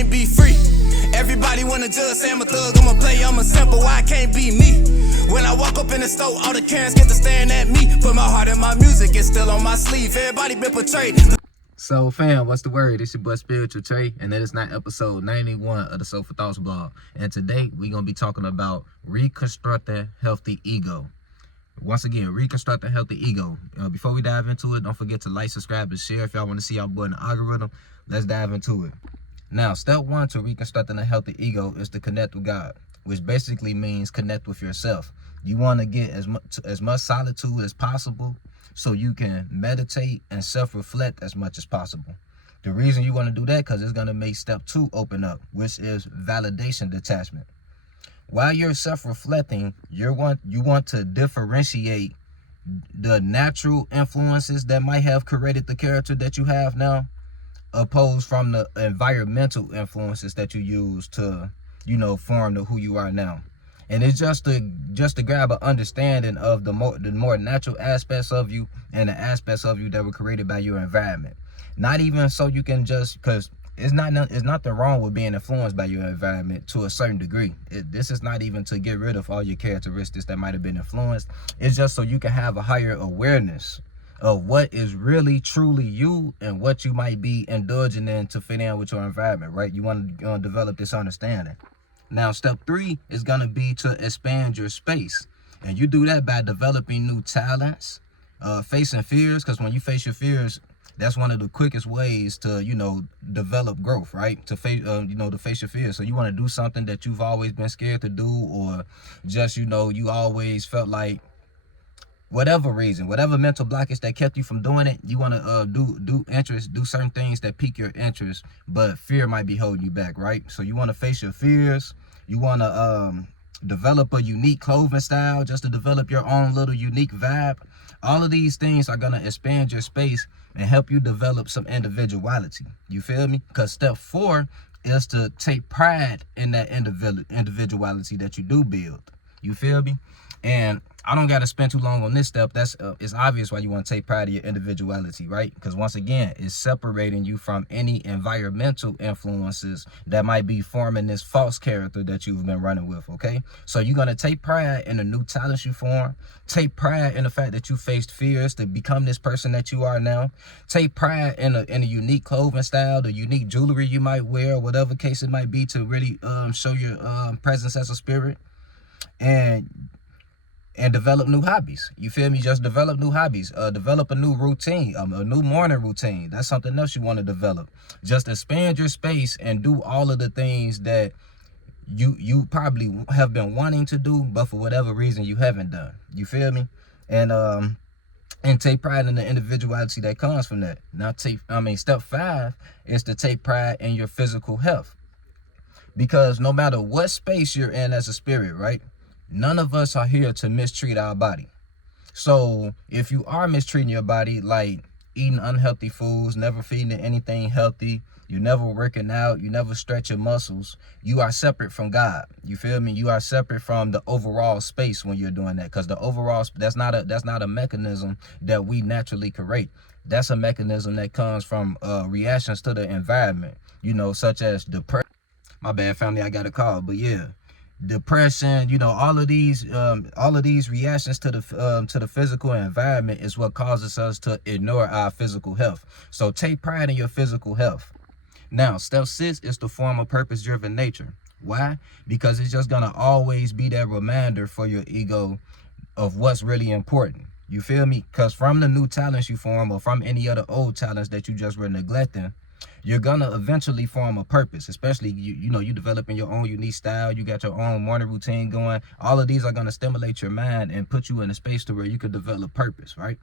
can't be free. Everybody wanna judge, say I'm a thug, I'm a player, I'm a simple, why I can't be me? When I walk up in the store, all the Karens get to staring at me. Put my heart in my music, it's still on my sleeve. Everybody been portrayed. So fam, what's the word? It's your boy Spiritual Trey, and that is not episode 91 of the Soulful Thoughts blog. And today we're gonna be talking about reconstructing healthy ego. Once again, reconstructing healthy ego. Before we dive into it, don't forget to like, subscribe, and share if y'all want to see our boy in the algorithm. Let's dive into it. Now, step one to reconstructing a healthy ego is to connect with God, which basically means connect with yourself. You want to get as much solitude as possible so you can meditate and self-reflect as much as possible. The reason you want to do that because it's going to make step two open up, which is validation detachment. While you're self-reflecting, you want to differentiate the natural influences that might have created the character that you have now, opposed from the environmental influences that you use to, form who you are now. And it's just to grab an understanding of the more natural aspects of you and the aspects of you that were created by your environment. Not even so you can just, because it's nothing wrong with being influenced by your environment to a certain degree. This is not even to get rid of all your characteristics that might have been influenced. It's just so you can have a higher awareness of what is really truly you and what you might be indulging in to fit in with your environment, right? You want to develop this understanding. Now, step three is going to be to expand your space. And you do that by developing new talents, facing fears, because when you face your fears, that's one of the quickest ways to, develop growth, right? To face, to face your fears. So you want to do something that you've always been scared to do, or just, you always felt like, whatever reason, whatever mental blockage that kept you from doing it, you want to do certain things that pique your interest, but fear might be holding you back, right? So you want to face your fears. You want to develop a unique clothing style, just to develop your own little unique vibe. All of these things are going to expand your space and help you develop some individuality. You feel me? Because step four is to take pride in that individuality that you do build. You feel me? And I don't got to spend too long on this step. It's obvious why you want to take pride in your individuality, right? Because once again, it's separating you from any environmental influences that might be forming this false character that you've been running with, okay? So you're going to take pride in the new talents you form. Take pride in the fact that you faced fears to become this person that you are now. Take pride in a unique clothing style, the unique jewelry you might wear, whatever case it might be, to really show your presence as a spirit. And develop new hobbies. You feel me? Just develop new hobbies. Develop a new routine, a new morning routine. That's something else you want to develop. Just expand your space and do all of the things that you probably have been wanting to do, but for whatever reason you haven't done. You feel me? And take pride in the individuality that comes from that. Now step five is to take pride in your physical health. Because no matter what space you're in as a spirit, right? None of us are here to mistreat our body. So if you are mistreating your body, like eating unhealthy foods, never feeding it anything healthy, you never working out, you never stretch your muscles, you are separate from God. You feel me? You are separate from the overall space when you're doing that, because the overall, that's not a mechanism that we naturally create. That's a mechanism that comes from reactions to the environment, such as depression. My bad, family, I got a call, but yeah. Depression, all of these reactions to the physical environment is what causes us to ignore our physical health. So take pride in your physical health. Now, step 6 is to form a purpose-driven nature. Why? Because it's just gonna always be that reminder for your ego of what's really important. You feel me? Because from the new talents you form, or from any other old talents that you just were neglecting, you're gonna eventually form a purpose. Especially you developing your own unique style. You got your own morning routine going. All of these are gonna stimulate your mind and put you in a space to where you could develop purpose, right?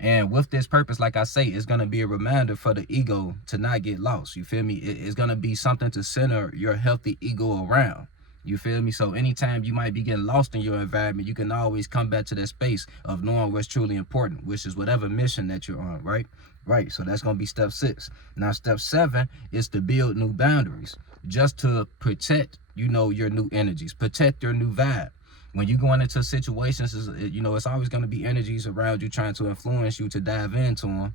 And with this purpose, like I say, it's gonna be a reminder for the ego to not get lost. You feel me? It's gonna be something to center your healthy ego around. You feel me? So anytime you might be getting lost in your environment, you can always come back to that space of knowing what's truly important, which is whatever mission that you're on, right? Right. So that's going to be step 6. Now, step 7 is to build new boundaries, just to protect, your new energies, protect your new vibe. When you're going into situations, it's always going to be energies around you trying to influence you to dive into them.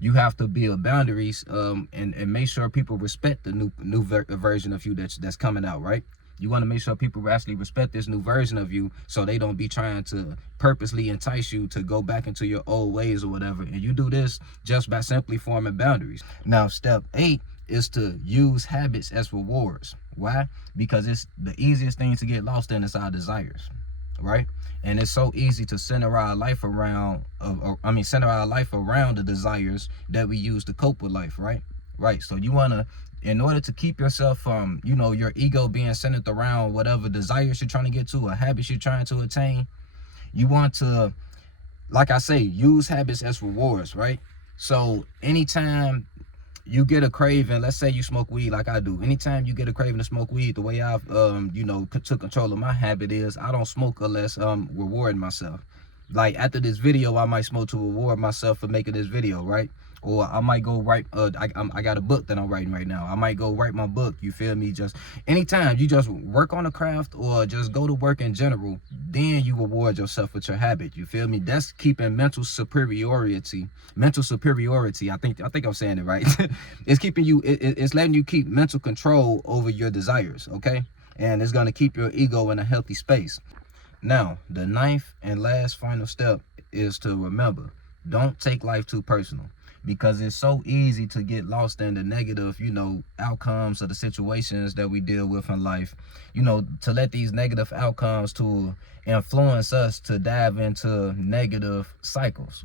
you have to build boundaries and make sure people respect the new version of you that's coming out, right? You want to make sure people actually respect this new version of you, so they don't be trying to purposely entice you to go back into your old ways or whatever. And you do this just by simply forming boundaries. Now, step 8 is to use habits as rewards. Why? Because it's the easiest thing to get lost in is our desires, right? And it's so easy to center our life around the desires that we use to cope with life, right? Right. So you want to, in order to keep yourself from, your ego being centered around whatever desires you're trying to get to or habits you're trying to attain, you want to, like I say, use habits as rewards, right? So anytime you get a craving, let's say you smoke weed like I do. Anytime you get a craving to smoke weed, the way I've, took control of my habit is I don't smoke unless rewarding myself. Like after this video, I might smoke to reward myself for making this video, right? Or I might go write, I got a book that I'm writing right now. I might go write my book, you feel me? Just anytime you just work on a craft or just go to work in general, then you reward yourself with your habit, you feel me? That's keeping mental superiority. I think I'm saying it right. It's keeping you, it's letting you keep mental control over your desires, okay? And it's gonna keep your ego in a healthy space. Now, the 9th and last final step is to remember, don't take life too personal, because it's so easy to get lost in the negative, outcomes of the situations that we deal with in life, to let these negative outcomes to influence us to dive into negative cycles.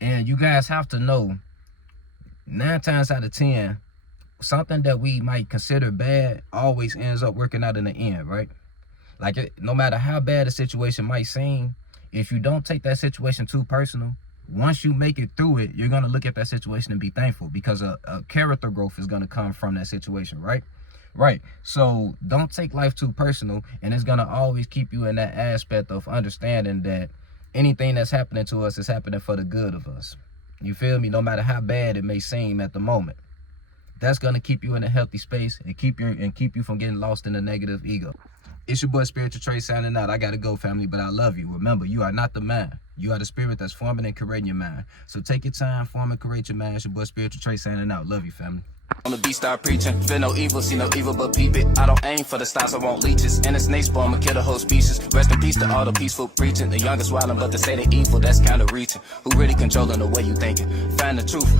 And you guys have to know, 9 times out of 10, something that we might consider bad always ends up working out in the end, right? Like, no matter how bad a situation might seem, if you don't take that situation too personal, once you make it through it, you're going to look at that situation and be thankful, because a character growth is going to come from that situation, right? Right. So don't take life too personal, and it's going to always keep you in that aspect of understanding that anything that's happening to us is happening for the good of us. You feel me? No matter how bad it may seem at the moment. That's going to keep you in a healthy space and keep you from getting lost in the negative ego. It's your boy Spiritual Trey signing out. I gotta go, family, but I love you. Remember, you are not the mind. You are the spirit that's forming and creating your mind. So take your time, form and create your mind. It's your boy Spiritual Trey signing out. Love you, family. On the beat, start preaching. Feel no evil, see no evil, but peep it. I don't aim for the stars, I want leeches. And the snake spawn, kill the whole species. Rest in peace to all the peaceful preaching. The youngest wildin', but they say they evil, that's kinda reaching. Who really controlling the way you thinking? Find the truth.